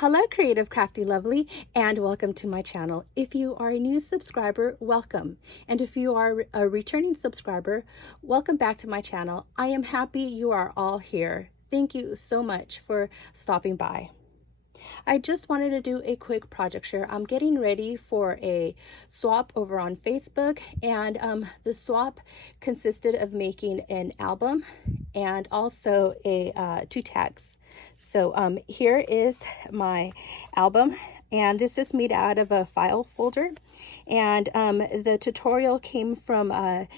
Hello, Creative Crafty Lovely, and welcome to my channel. If you are a new subscriber, welcome. And if you are a returning subscriber, welcome back to my channel. I am happy you are all here. Thank you so much for stopping by. I just wanted to do a quick project share. I'm getting ready for a swap over on Facebook, and the swap consisted of making an album and also two tags. So here is my album, and this is made out of a file folder, and the tutorial came from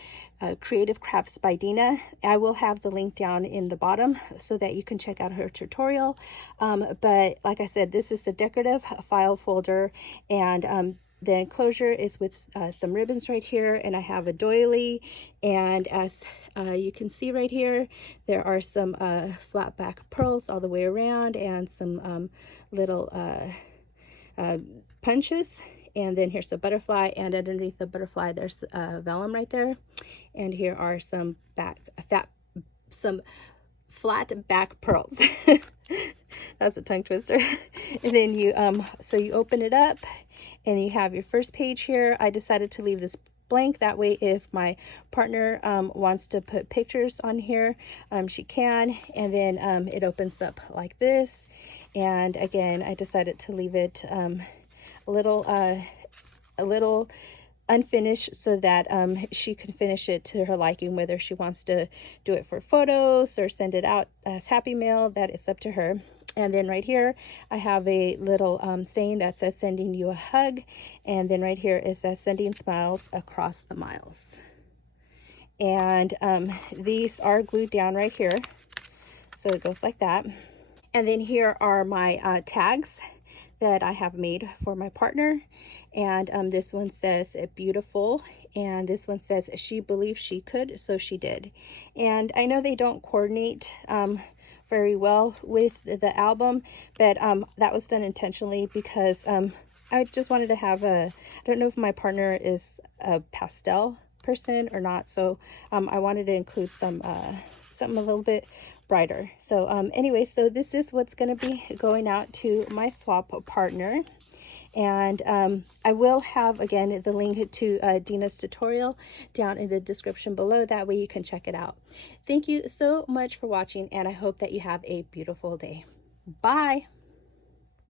Creative Crafts by Deanna. I will have the link down in the bottom so that you can check out her tutorial. But like I said, this is a decorative file folder, and the enclosure is with some ribbons right here, and I have a doily, and as you can see right here, there are some flat back pearls all the way around, and some little punches. And then here's a butterfly, and underneath the butterfly there's vellum right there, and here are some flat back pearls. That's a tongue twister. And then you so you open it up and you have your first page here. I decided to leave this blank, that way if my partner wants to put pictures on here, she can. And then it opens up like this, and again I decided to leave it a little unfinished so that she can finish it to her liking, whether she wants to do it for photos or send it out as happy mail. That is up to her. And then right here I have a little saying that says sending you a hug, and then right here it says sending smiles across the miles. And these are glued down right here, so it goes like that. And then here are my tags that I have made for my partner, and this one says beautiful, and this one says she believed she could, so she did. And I know they don't coordinate very well with the album, but that was done intentionally because I just wanted to have I don't know if my partner is a pastel person or not, so I wanted to include something a little bit brighter. So anyway, so this is what's going to be going out to my swap partner, and I will have again the link to Deanna's tutorial down in the description below, that way you can check it out. Thank you so much for watching, and I hope that you have a beautiful day. Bye.